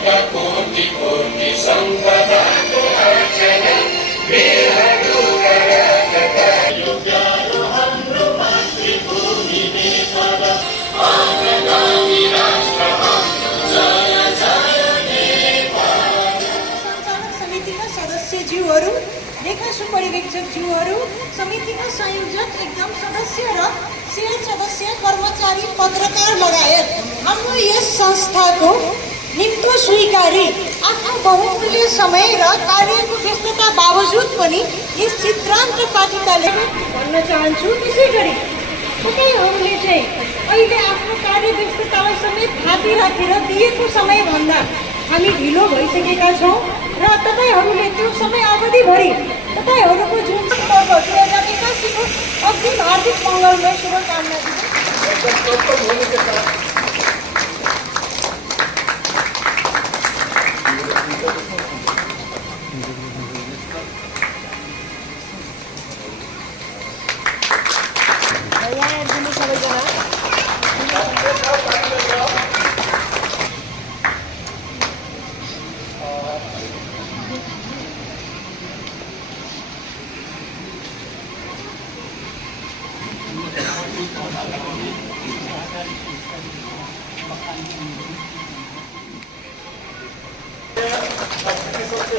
कोटि कोटि सम्पदाको अर्चना बिरहरू गराका यो प्यारो हाम्रो मातृभूमि नेपाल अग्रगामी राष्ट्र हाम्रो जय जय नेपाल। सञ्चालक समितिका सदस्यज्यूहरू, लेखा सुपरिवेक्षकज्यूहरू, समितिका संयोजक एकदम सदस्य र सेल सदस्य, कर्मचारी, पत्रकार लगायत हाम्रो यस संस्थाको निम्तो स्वीकारी आफ्नो बहुमूल्य समय र कार्यको व्यस्तता बावजुद पनि यस चित्रान्त पाठिकाले भन्न चाहन्छु। त्यसै गरी तपाईँहरूले चाहिँ अहिले आफ्नो कार्य व्यस्ततालाई समेत थापी राखेर दिएको समयभन्दा हामी ढिलो भइसकेका छौँ र तपाईँहरूले त्यो समय अवधिभरि तपाईँहरूको जुन पर्व 2081को अग्रिम हार्दिक मङ्गलमय शुभकामना दिनु।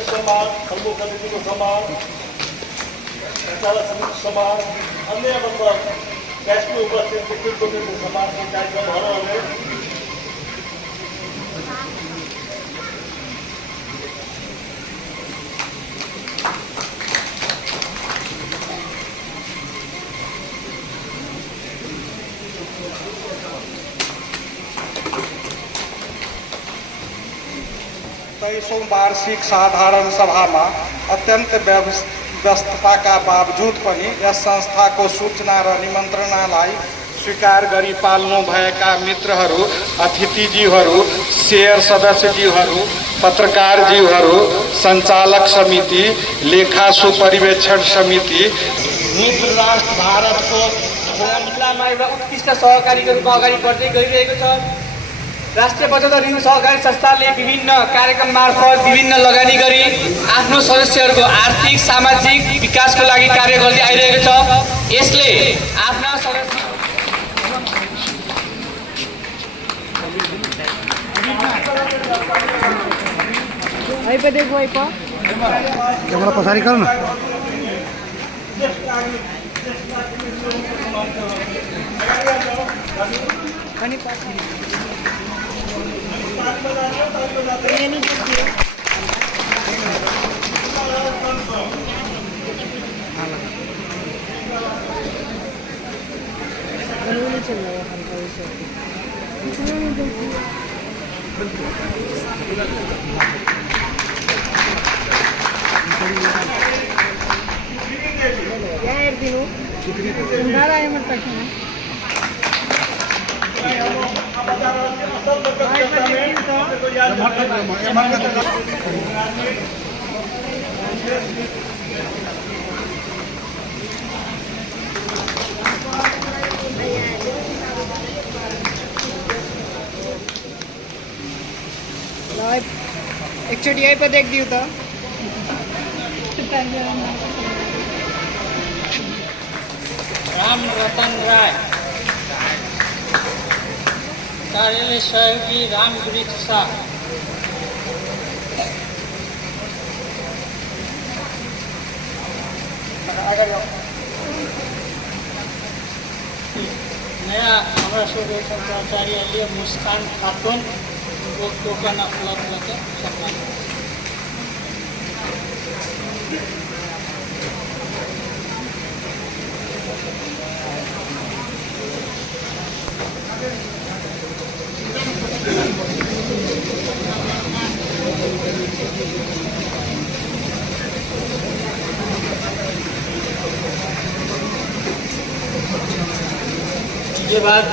सम्मान, सम्भव समितिको सम्मान, सञ्चालक समितिको सम्मान, अन्य मतलब ब्याचमा उपस्थित व्यक्तित्वको सम्मानको कार्यक्रमहरूले तेईसौं वार्षिक साधारण सभामा अत्यन्त व्यस्तताका बावजुद पनि यस संस्थाको सूचना र निमन्त्रणालाई स्वीकार गरी पाल्नुभएका मित्रहरू, अतिथिज्यूहरू, सेयर सदस्यज्यूहरू, पत्रकारज्यूहरू, सञ्चालक समिति, लेखा सुपरिवेक्षण समिति, मित्र राष्ट्र भारतको जिल्लामा एउटा उत्कृष्ट सहकारीको रूपमा अगाडि बढ्दै गइरहेको छ। राष्ट्रिय बचत ऋण सहकारी संस्थाले विभिन्न कार्यक्रम मार्फत विभिन्न लगानी गरी आफ्नो सदस्यहरूको आर्थिक सामाजिक विकासको लागि कार्य गर्दै आइरहेको छ। यसले आफ्ना सदस्य पछाडि गर्नु एकचोटि यही पे देख दियो तो राम रतन राय, कार्यालय सहयोगी राम वृक्ष शाह, नया हमारा सूर्य शंकराचार्य मुस्कान खातून को टोकन उपलब्ध करके सम्मान। ये बात